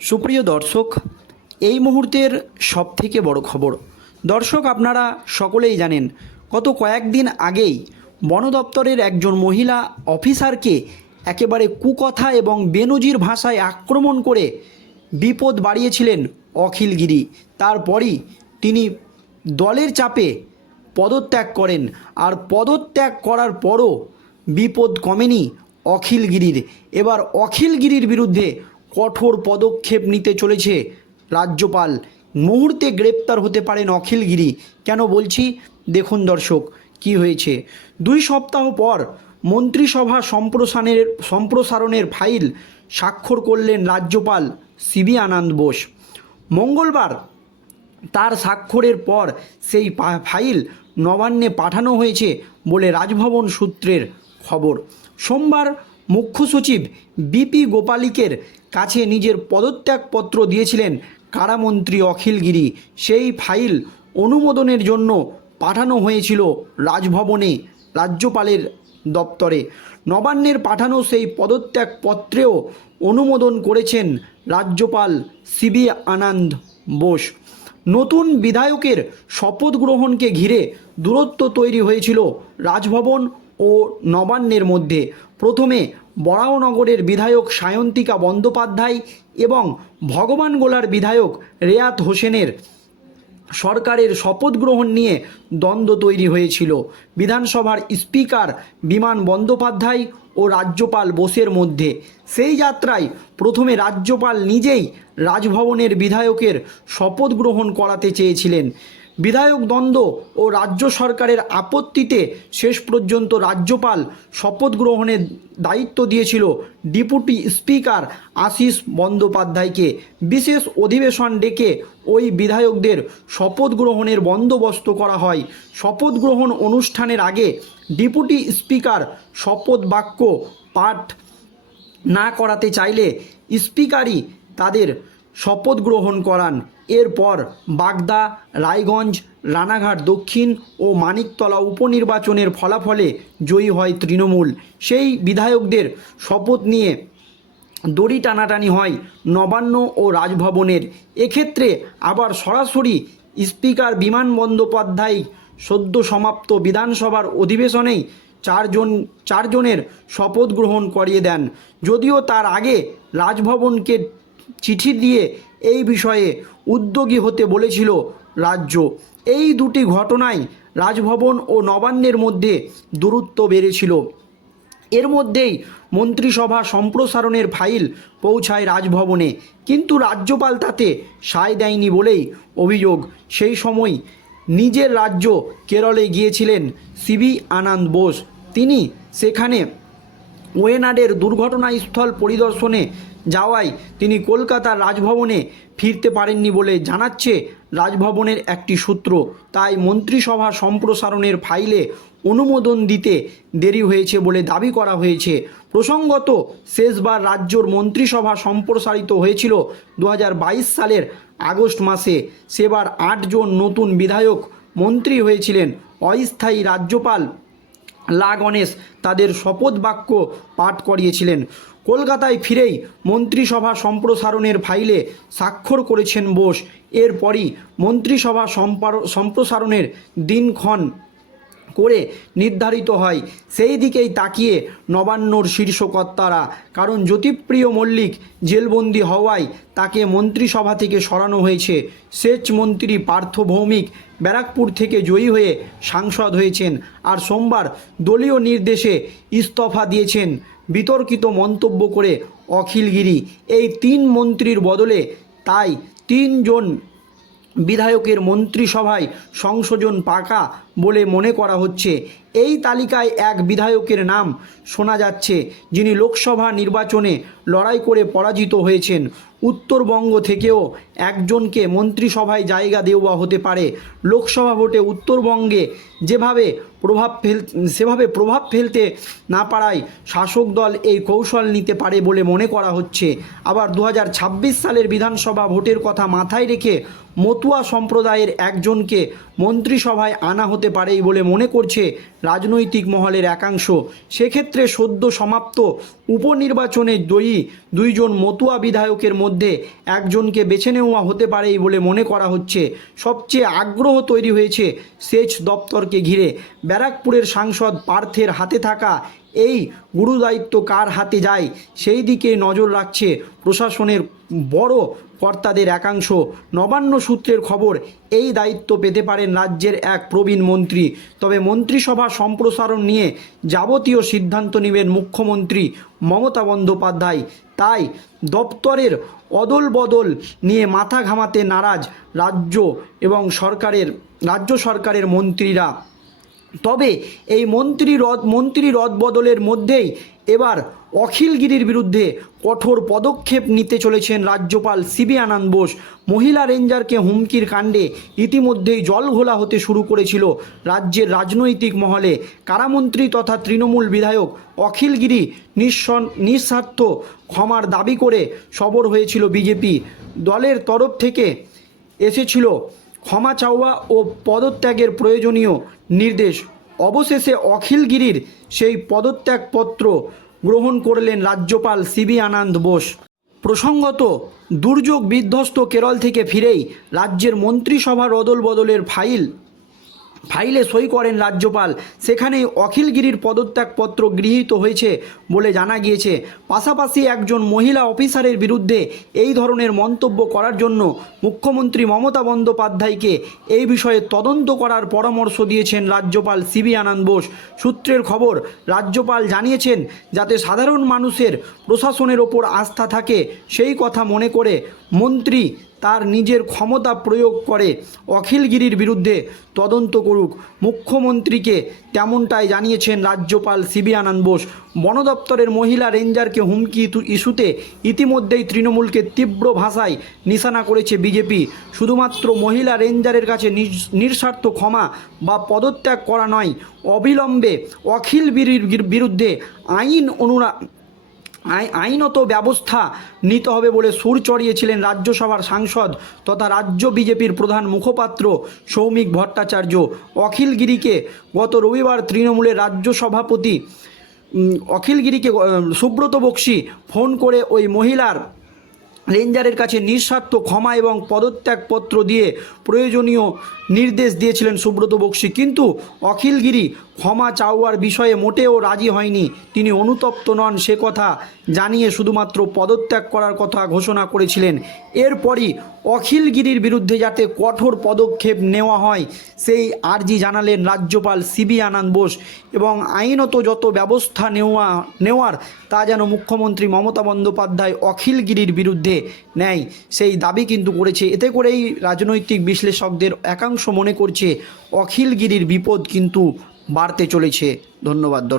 সুপ্রিয় দর্শক, এই মুহূর্তের সবথেকে বড় খবর। দর্শক, আপনারা সকলেই জানেন, গত কয়েকদিন আগেই বন দপ্তরের একজন মহিলা অফিসারকে একেবারে কুকথা এবং বেনজির ভাষায় আক্রমণ করে বিপদ বাড়িয়েছিলেন অখিলগিরি তারপরই তিনি দলের চাপে পদত্যাগ করেন আর পদত্যাগ করার পরও বিপদ কমেনি অখিলগিরির এবার অখিলগিরির বিরুদ্ধে কঠোর পদক্ষেপ নিতে চলেছে রাজ্যপাল। মুহূর্তে গ্রেপ্তার হতে পারেন অখিলগিরি। কেন বলছি? দেখুন দর্শক, কি হয়েছে? দুই সপ্তাহ পর মন্ত্রিসভা সম্প্রসারণের সম্প্রসারণের ফাইল স্বাক্ষর করলেন রাজ্যপাল সিবি আনন্দ বোস। মঙ্গলবার তার স্বাক্ষরের পর সেই ফাইল নবান্নে পাঠানো হয়েছে বলে রাজভবন সূত্রের খবর। সোমবার মুখ্য সচিব বিপি গোপালিকের কাছে নিজের পদত্যাগপত্র দিয়েছিলেন কারামন্ত্রী অখিলগিরি সেই ফাইল অনুমোদনের জন্য পাঠানো হয়েছিল রাজভবনে, রাজ্যপালের দপ্তরে। নবান্নের পাঠানো সেই পদত্যাগপত্রেও অনুমোদন করেছেন রাজ্যপাল সিবি আনন্দ বোস। নতুন বিধায়কের শপথ গ্রহণকে ঘিরে দূরত্ব তৈরি হয়েছিল রাজভবন ও নবান্নের মধ্যে প্রথমে বরাহনগরের বিধায়ক সায়ন্তিকা বন্দ্যোপাধ্যায় এবং ভগবানগোলার বিধায়ক রেয়াত হোসেনের সরকারের শপথ গ্রহণ নিয়ে দ্বন্দ্ব তৈরি হয়েছিল। বিধানসভার স্পিকার বিমান বন্দ্যোপাধ্যায় ও রাজ্যপাল বোসের মধ্যে। সেই যাত্রায় প্রথমে রাজ্যপাল নিজেই রাজভবনের বিধায়কের শপথ গ্রহণ করাতে চেয়েছিলেন। বিধায়ক দ্বন্দ্ব ও রাজ্য সরকারের আপত্তিতে শেষ পর্যন্ত রাজ্যপাল শপথ গ্রহণের দায়িত্ব দিয়েছিল ডিপুটি স্পিকার আশিস বন্দ্যোপাধ্যায়কে। বিশেষ অধিবেশন ডেকে ওই বিধায়কদের শপথ গ্রহণের বন্দোবস্ত করা হয়। শপথ গ্রহণ অনুষ্ঠানের আগে ডিপুটি স্পিকার শপথ বাক্য পাঠ না করাতে চাইলে স্পিকারই তাদের শপথ গ্রহণ করান। এরপর বাগদা, রায়গঞ্জ, রানাঘাট দক্ষিণ ও মানিকতলা উপনির্বাচনের ফলাফলে জয়ী হয় তৃণমূল। সেই বিধায়কদের শপথ নিয়ে দড়ি টানাটানি হয় নবান্ন ও রাজভবনের। এক্ষেত্রে আবার সরাসরি স্পিকার বিমান বন্দ্যোপাধ্যায় সদ্য সমাপ্ত বিধানসভার অধিবেশনেই চারজন, চারজনের শপথ গ্রহণ করিয়ে দেন। যদিও তার আগে রাজভবনকে চিঠি দিয়ে এই বিষয়ে উদ্যোগী হতে বলেছিল রাজ্য। এই দুটি ঘটনায় রাজভবন ও নবান্নের মধ্যে দূরত্ব বেড়েছিল। এর মধ্যেই মন্ত্রিসভা সম্প্রসারণের ফাইল পৌঁছায় রাজভবনে। কিন্তু রাজ্যপাল তাতে সায় দেয়নি বলেই অভিযোগ। সেই সময় নিজের রাজ্য কেরলে গিয়েছিলেন সিবি আনন্দ বোস। তিনি সেখানে ওয়েনাডের দুর্ঘটনাস্থল পরিদর্শনে যাওয়ায় তিনি কলকাতার রাজভবনে ফিরতে পারেননি বলে জানাচ্ছে রাজভবনের একটি সূত্র। তাই মন্ত্রিসভা সম্প্রসারণের ফাইলে অনুমোদন দিতে দেরি হয়েছে বলে দাবি করা হয়েছে। প্রসঙ্গত, শেষবার রাজ্যর মন্ত্রিসভা সম্প্রসারিত হয়েছিল দু হাজার বাইশ সালের আগস্ট মাসে। সেবার আটজন নতুন বিধায়ক মন্ত্রী হয়েছিলেন। অস্থায়ী রাজ্যপাল লা গণেশ তাদের শপথ বাক্য পাঠ করিয়েছিলেন। কলকাতায় ফিরেই মন্ত্রিসভা সম্প্রসারণের ফাইলে স্বাক্ষর করেছেন বোস। এরপরই মন্ত্রিসভা সম্পার- সম্প্রসারণের দিনক্ষণ করে নির্ধারিত হয়। সেই দিকেই তাকিয়ে নবান্নর শীর্ষকর্তারা, কারণ জ্যোতিপ্রিয় মল্লিক জেলবন্দি হওয়ায় তাকে মন্ত্রিসভা থেকে সরানো হয়েছে। সেচ মন্ত্রী পার্থ ভৌমিক ব্যারাকপুর থেকে জয়ী হয়ে সাংসদ হয়েছেন আর সোমবার দলীয় নির্দেশে ইস্তফা দিয়েছেন। বিতর্কিত মন্তব্য করে অখিলগিরি। এই তিন মন্ত্রীর বদলে তাই তিনজন বিধায়কের মন্ত্রিসভায় সংশোধন পাকা বলে মনে করা হচ্ছে। এই তালিকায় এক বিধায়কের নাম শোনা যাচ্ছে, যিনি লোকসভা নির্বাচনে লড়াই করে পরাজিত হয়েছেন। উত্তরবঙ্গ থেকেও একজনকে মন্ত্রিসভায় জায়গা দেওয়া হতে পারে। লোকসভা ভোটে উত্তরবঙ্গে যেভাবে প্রভাব ফেল সেভাবে প্রভাব ফেলতে না পারায় শাসক দল এই কৌশল নিতে পারে বলে মনে করা হচ্ছে। আবার দু হাজার ছাব্বিশ সালের বিধানসভা ভোটের কথা মাথায় রেখে মতুয়া সম্প্রদায়ের একজনকে মন্ত্রিসভায় আনা হতে পারেই বলে মনে করছে রাজনৈতিক মহলের একাংশ। সেক্ষেত্রে সদ্য সমাপ্ত উপনির্বাচনে জয়ী দুইজন মতুয়া বিধায়কের মধ্যে একজনকে বেছে নেওয়া হতে পারেই বলে মনে করা হচ্ছে। সবচেয়ে আগ্রহ তৈরি হয়েছে সেচ দপ্তরকে ঘিরে। ব্যারাকপুরের সাংসদ পার্থের হাতে থাকা এই গুরুদায়িত্ব কার হাতে যায়? সেই দিকে নজর রাখছে প্রশাসনের বড় কর্তাদের একাংশ। নবান্ন সূত্রের খবর, এই দায়িত্ব পেতে পারেন রাজ্যের এক প্রবীণ মন্ত্রী। তবে মন্ত্রিসভা সম্প্রসারণ নিয়ে যাবতীয় সিদ্ধান্ত নেবেন মুখ্যমন্ত্রী মমতা বন্দ্যোপাধ্যায়। তাই দপ্তরের অদল বদল নিয়ে মাথা ঘামাতে নারাজ রাজ্য এবং সরকারের, রাজ্য সরকারের মন্ত্রীরা। তবে এই মন্ত্রী রদ, মন্ত্রী রদবদলের মধ্যেই এবার অখিলগিরির বিরুদ্ধে কঠোর পদক্ষেপ নিতে চলেছেন রাজ্যপাল সিবি আনন্দ বোস। মহিলা রেঞ্জারকে হুমকির কাণ্ডে ইতিমধ্যেই জলঘোলা হতে শুরু করেছিল রাজ্যের রাজনৈতিক মহলে। কারামন্ত্রী তথা তৃণমূল বিধায়ক অখিলগিরি নিঃসন, নিঃস্বার্থ ক্ষমার দাবি করে সবর হয়েছিল বিজেপি। দলের তরফ থেকে এসেছিল ক্ষমা চাওয়া ও পদত্যাগের প্রয়োজনীয় নির্দেশ। অবশেষে অখিলগিরির সেই পদত্যাগপত্র গ্রহণ করলেন রাজ্যপাল সিবি আনন্দ বোস। প্রসঙ্গত, দুর্যোগ বিধ্বস্ত কেরল থেকে ফিরেই রাজ্যের মন্ত্রিসভার রদল বদলের ফাইল ফাইলে সই করেন রাজ্যপাল। সেখানেই অখিলগিরির পদত্যাগপত্র গৃহীত হয়েছে বলে জানা গিয়েছে। পাশাপাশি একজন মহিলা অফিসারের বিরুদ্ধে এই ধরনের মন্তব্য করার জন্য মুখ্যমন্ত্রী মমতা বন্দ্যোপাধ্যায়কে এই বিষয়ে তদন্ত করার পরামর্শ দিয়েছেন রাজ্যপাল সিবি আনন্দ বোস। সূত্রের খবর, রাজ্যপাল জানিয়েছেন, যাতে সাধারণ মানুষের প্রশাসনের ওপর আস্থা থাকে, সেই কথা মনে করে মন্ত্রী তার নিজের ক্ষমতা প্রয়োগ করে অখিলগিরির বিরুদ্ধে তদন্ত করুক। মুখ্যমন্ত্রীকে তেমনটাই জানিয়েছেন রাজ্যপাল সিবি আনন্দ বোস। বন দপ্তরের মহিলা রেঞ্জারকে হুমকি ইস্যুতে ইতিমধ্যেই তৃণমূলকে তীব্র ভাষায় নিশানা করেছে বিজেপি। শুধুমাত্র মহিলা রেঞ্জারের কাছে নিঃস্বার্থ ক্ষমা বা পদত্যাগ করা নয়, অবিলম্বে অখিল বিরুদ্ধে আইন অনুরা আইনত ব্যবস্থা নিতে হবে বলে সুর চড়িয়েছিলেন রাজ্যসভার সাংসদ তথা রাজ্য বিজেপির প্রধান মুখপাত্র সৌমিক ভট্টাচার্য। অখিলগিরিকে গত রবিবার তৃণমূলের রাজ্য সভাপতি অখিলগিরিকে সুব্রত বক্সি ফোন করে ওই মহিলার রেঞ্জারের কাছে নিঃস্বার্থ ক্ষমা এবং পদত্যাগপত্র দিয়ে প্রয়োজনীয় নির্দেশ দিয়েছিলেন সুব্রত বক্সি। কিন্তু অখিলগিরি ক্ষমা চাওয়ার বিষয়ে মোটেও রাজি হয়নি। তিনি অনুতপ্ত নন সে কথা জানিয়ে শুধুমাত্র পদত্যাগ করার কথা ঘোষণা করেছিলেন। এরপরই অখিলগিরির বিরুদ্ধে যাতে কঠোর পদক্ষেপ নেওয়া হয়, সেই আর্জি জানালেন রাজ্যপাল সিবি আনন্দ বোস এবং আইনত যত ব্যবস্থা নেওয়া, নেওয়ার তা যেন মুখ্যমন্ত্রী মমতা বন্দ্যোপাধ্যায় অখিলগিরির বিরুদ্ধে নেয়, সেই দাবি কিন্তু করেছে। এতে করেই রাজনৈতিক বিশ্লেষকদের একাংশ মনে করছে, অখিলগিরির বিপদ কিন্তু বাড়তে চলেছে। ধন্যবাদ দর্শক।